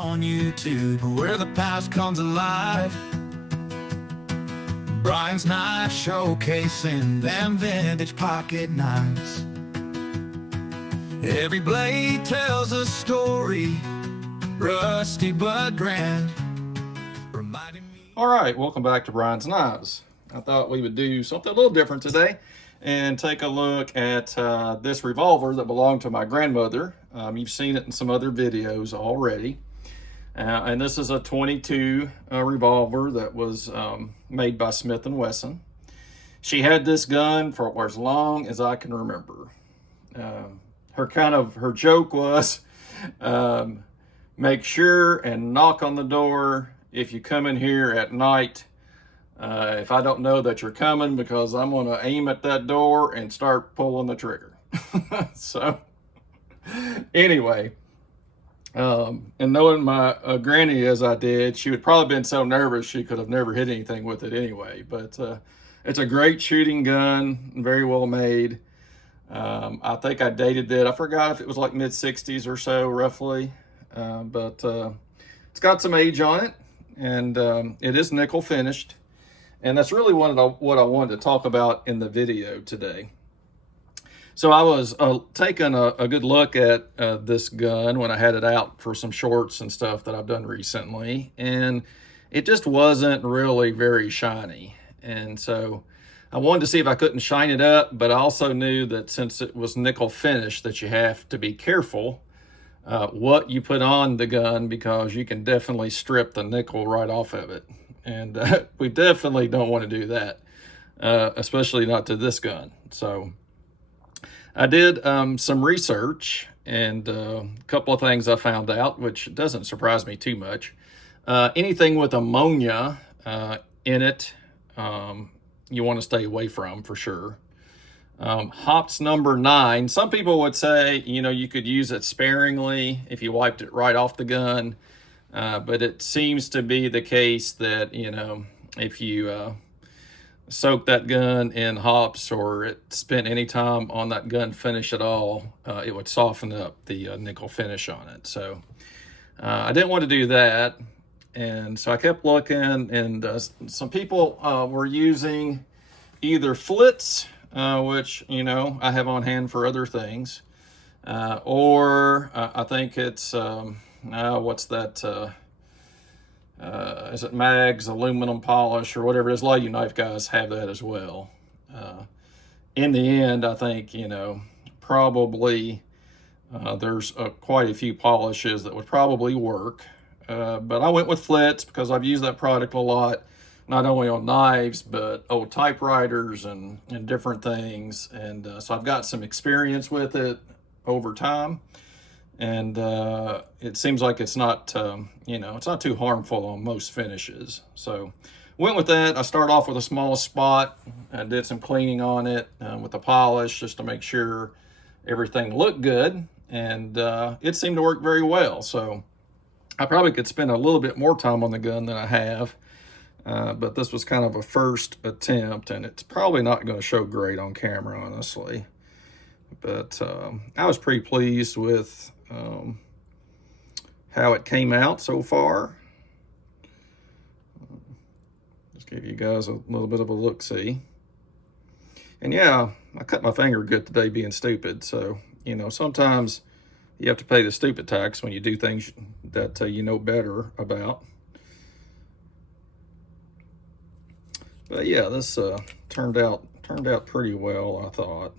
on YouTube, where the past comes alive. Brian's knife showcasing them vintage pocket knives. Every blade tells a story, rusty but grand. All right, welcome back to Brian's Knives. I thought we would do something a little different today and take a look at this revolver that belonged to my grandmother. You've seen it in some other videos already. And this is a 22 revolver that was made by Smith & Wesson. She had this gun for as long as I can remember. Her joke was, make sure and knock on the door if you come in here at night. If I don't know that you're coming, because I'm going to aim at that door and start pulling the trigger. So anyway, and knowing my granny as I did, she would probably been so nervous she could have never hit anything with it anyway. But it's a great shooting gun, very well made. I think I dated it. I forgot if it was like mid-60s or so, roughly. But it's got some age on it, and it is nickel finished. And that's really what I wanted to talk about in the video today. So I was taking a good look at this gun when I had it out for some shorts and stuff that I've done recently, and it just wasn't really very shiny. And so I wanted to see if I couldn't shine it up, but I also knew that since it was nickel finished, that you have to be careful what you put on the gun, because you can definitely strip the nickel right off of it. And we definitely don't want to do that, especially not to this gun. So I did some research, and a couple of things I found out, which doesn't surprise me too much. Anything with ammonia in it, you want to stay away from for sure. Hops number 9. Some people would say, you could use it sparingly if you wiped it right off the gun. But it seems to be the case that, if you soak that gun in hops, or it spent any time on that gun finish at all, it would soften up the nickel finish on it. So I didn't want to do that. And so I kept looking, and some people were using either flits, which, I have on hand for other things, or I think it's... what's that? Is it Mag's aluminum polish or whatever it is? A lot of you knife guys have that as well. In the end, I think, probably there's quite a few polishes that would probably work. But I went with flits because I've used that product a lot, not only on knives, but old typewriters and different things. And so I've got some experience with it over time. And it seems like it's not, it's not too harmful on most finishes. So went with that. I started off with a small spot. I did some cleaning on it with the polish just to make sure everything looked good. And it seemed to work very well. So I probably could spend a little bit more time on the gun than I have. But this was kind of a first attempt, and it's probably not going to show great on camera, honestly. But I was pretty pleased with how it came out so far. Just give you guys a little bit of a look-see. And yeah, I cut my finger good today being stupid. So, sometimes you have to pay the stupid tax when you do things that you know better about. But yeah, this turned out pretty well, I thought.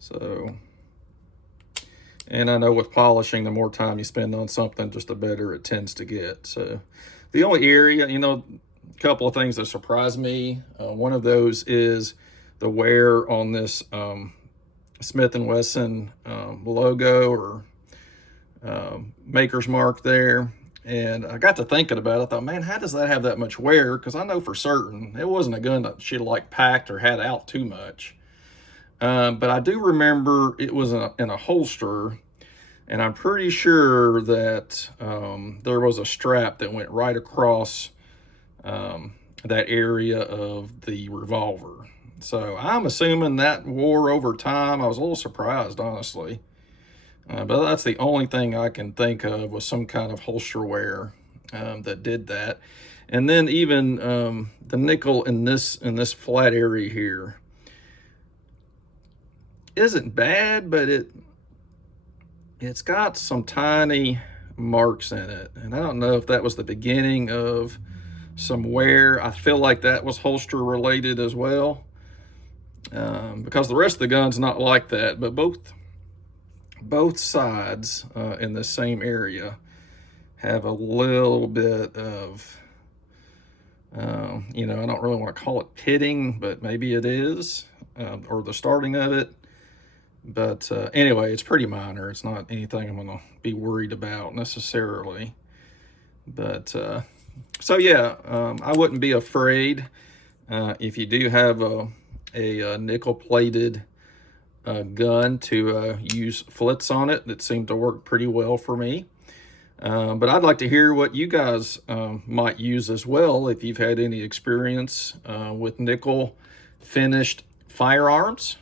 So, and I know with polishing, the more time you spend on something, just the better it tends to get. So the only area, a couple of things that surprised me. One of those is the wear on this Smith & Wesson logo, or maker's mark there. And I got to thinking about it. I thought, man, how does that have that much wear? Because I know for certain it wasn't a gun that she packed or had out too much. But I do remember it was in a holster, and I'm pretty sure that there was a strap that went right across that area of the revolver. So I'm assuming that wore over time. I was a little surprised, honestly. But that's the only thing I can think of was some kind of holster wear that did that. And then even the nickel in this flat area here isn't bad, but it's got some tiny marks in it, and I don't know if that was the beginning of some wear. I feel like that was holster related as well, because the rest of the gun's not like that, but both sides in the same area have a little bit of you know, I don't really want to call it pitting, but maybe it is, or the starting of it. But anyway, it's pretty minor. It's not anything I'm going to be worried about necessarily. But so yeah, I wouldn't be afraid if you do have a nickel-plated gun to use flits on it. That seemed to work pretty well for me. But I'd like to hear what you guys might use as well, if you've had any experience with nickel finished firearms.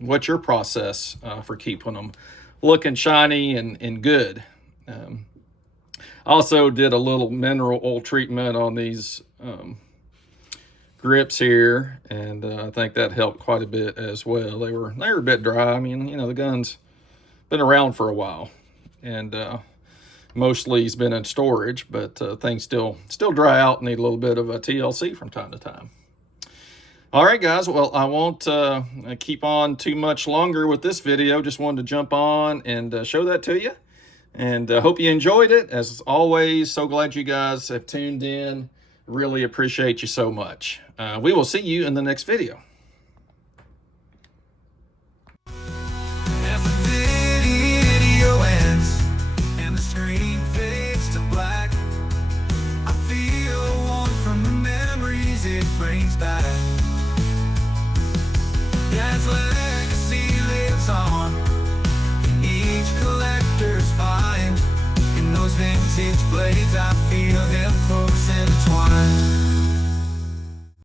What's your process for keeping them looking shiny and good? Also did a little mineral oil treatment on these grips here, and I think that helped quite a bit as well. They were a bit dry. I mean, you know, the gun's been around for a while, and mostly it's been in storage, but things still dry out and need a little bit of a TLC from time to time. All right, guys, well, I won't keep on too much longer with this video. Just wanted to jump on and show that to you, and hope you enjoyed it. As always, so glad you guys have tuned in. Really appreciate you so much. We will see you in the next video. As the video ends and the screen fades to black, I feel warm from the memories it brings back. Dad's legacy lives on in each collector's find. In those vintage blades, I feel them close intertwined.